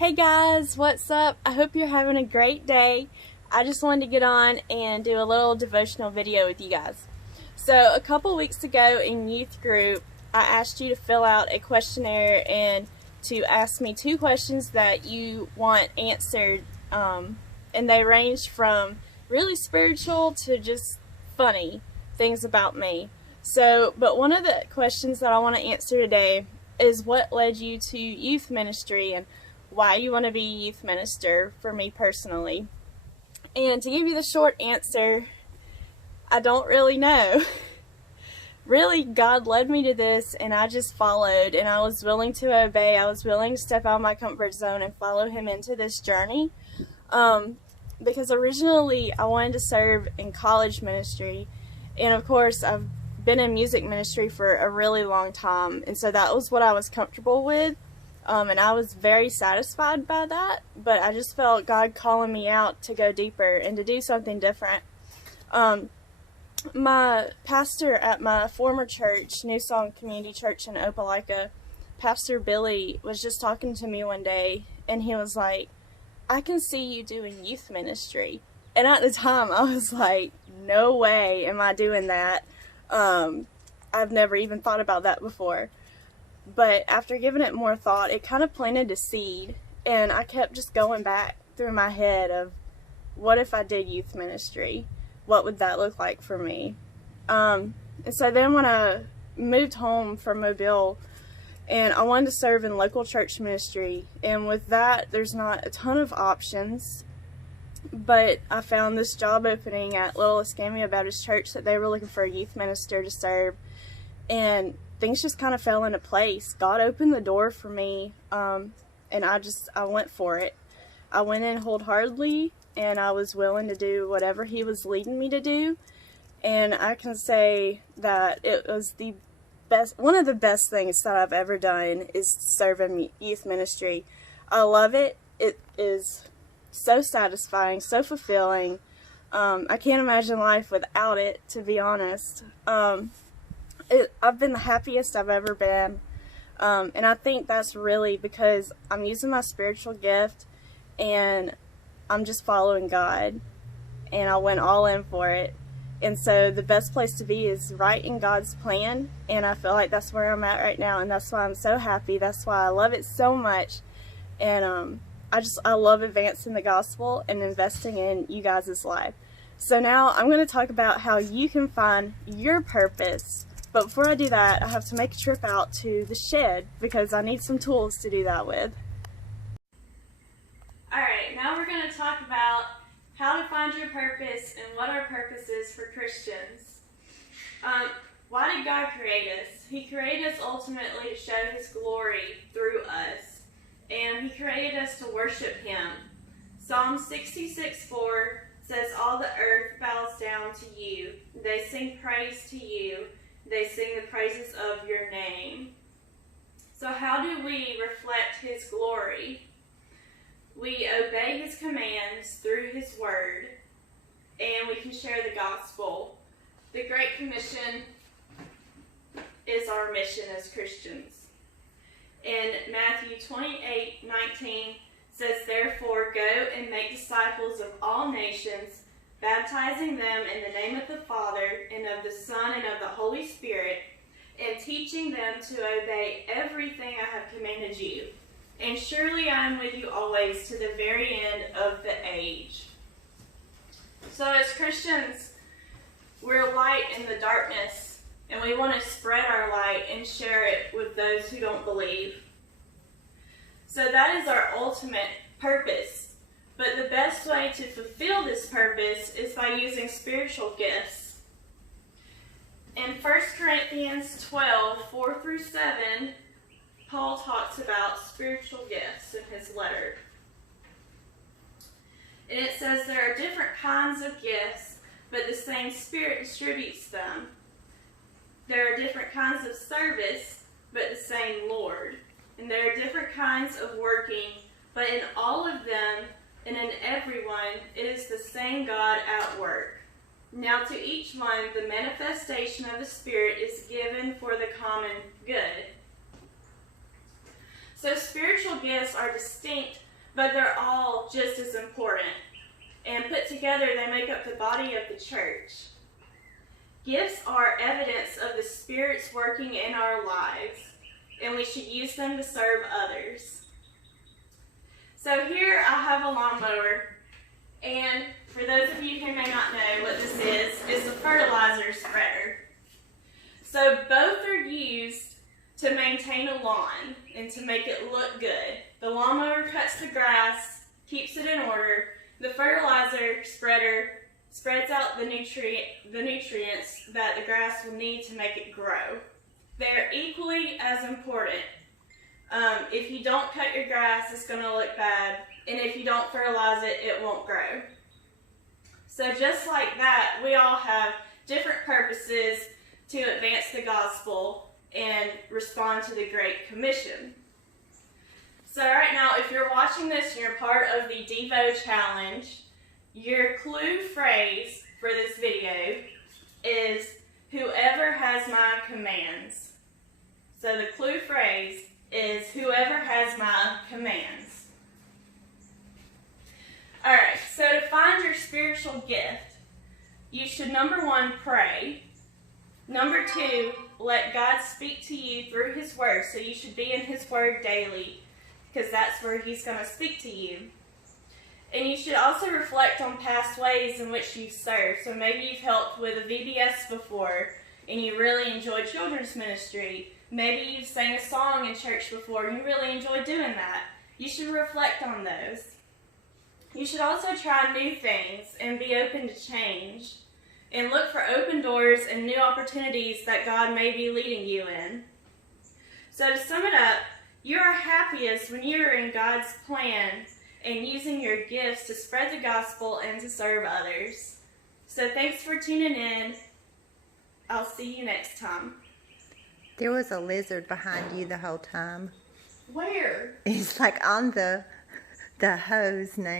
Hey guys, what's up? I hope you're having a great day. I just wanted to get on and do a little devotional video with you guys. So a couple weeks ago in youth group, I asked you to fill out a questionnaire and to ask me 2 questions that you want answered, and they range from really spiritual to just funny things about me. But one of the questions that I want to answer today is what led you to youth ministry and why you want to be a youth minister for me personally. And to give you the short answer, I don't really know. Really, God led me to this and I just followed, and I was willing to obey. I was willing to step out of my comfort zone and follow Him into this journey. Because originally I wanted to serve in college ministry, and of course I've been in music ministry for a really long time, and so that was what I was comfortable with. And I was very satisfied by that, but I just felt God calling me out to go deeper and to do something different. My pastor at my former church, New Song Community Church in Opelika, Pastor Billy, was just talking to me one day, and he was like, I can see you doing youth ministry. And at the time, I was like, no way am I doing that. I've never even thought about that before. But after giving it more thought, it kind of planted a seed, and I kept just going back through my head of, what if I did youth ministry? What would that look like for me? And so then when I moved home from Mobile, and I wanted to serve in local church ministry, and with that, there's not a ton of options, but I found this job opening at Little Escamia Baptist Church that they were looking for a youth minister to serve, and things just kind of fell into place. God opened the door for me, and I went for it. I went in wholeheartedly, and I was willing to do whatever He was leading me to do, and I can say that it was one of the best things that I've ever done is serve in youth ministry. I love it. It is so satisfying, so fulfilling. I can't imagine life without it, to be honest. I've been the happiest I've ever been, and I think that's really because I'm using my spiritual gift, and I'm just following God, and I went all in for it. And so the best place to be is right in God's plan, and I feel like that's where I'm at right now, and that's why I'm so happy. That's why I love it so much, and I love advancing the gospel and investing in you guys' life. So now I'm going to talk about how you can find your purpose. But before I do that, I have to make a trip out to the shed because I need some tools to do that with. Alright, now we're going to talk about how to find your purpose and what our purpose is for Christians. Why did God create us? He created us ultimately to show His glory through us. And He created us to worship Him. Psalm 66:4 says, all the earth bows down to you. They sing praise to you. They sing the praises of your name. So how do we reflect His glory? We obey His commands through His word, and we can share the gospel. The Great Commission is our mission as Christians. And Matthew 28:19 says, therefore go and make disciples of all nations, baptizing them in the name of the Father, and of the Son, and of the Holy Spirit, and teaching them to obey everything I have commanded you. And surely I am with you always to the very end of the age. So as Christians, we're light in the darkness, and we want to spread our light and share it with those who don't believe. So that is our ultimate purpose. But the best way to fulfill this purpose is by using spiritual gifts. In 1 Corinthians 12:4-7, Paul talks about spiritual gifts in his letter. And it says there are different kinds of gifts, but the same Spirit distributes them. There are different kinds of service, but the same Lord. And there are different kinds of working, but in all of them and in everyone, it is the same God at work. Now to each one, the manifestation of the Spirit is given for the common good. So spiritual gifts are distinct but they're all just as important. And put together, they make up the body of the church. Gifts are evidence of the Spirit's working in our lives, and we should use them to serve others. So here I have a lawnmower, and for those of you who may not know what this is a fertilizer spreader. So both are used to maintain a lawn and to make it look good. The lawnmower cuts the grass, keeps it in order. The fertilizer spreader spreads out the nutrients that the grass will need to make it grow. They're equally as important. If you don't cut your grass, it's going to look bad, and if you don't fertilize it, it won't grow. So just like that, we all have different purposes to advance the gospel and respond to the Great Commission. So right now, if you're watching this and you're part of the Devo challenge, your clue phrase for this video is, whoever has my commands. So the clue phrase is, whoever has my commands. Alright, so to find your spiritual gift, you should, number 1, pray. Number 2, let God speak to you through His Word. So you should be in His Word daily, because that's where He's going to speak to you. And you should also reflect on past ways in which you've served. So maybe you've helped with a VBS before, and you really enjoy children's ministry. Maybe you've sang a song in church before, and you really enjoy doing that. You should reflect on those. You should also try new things and be open to change, and look for open doors and new opportunities that God may be leading you in. So to sum it up, you are happiest when you are in God's plan and using your gifts to spread the gospel and to serve others. So thanks for tuning in. I'll see you next time. There was a lizard behind you the whole time. Where? He's like on the hose now.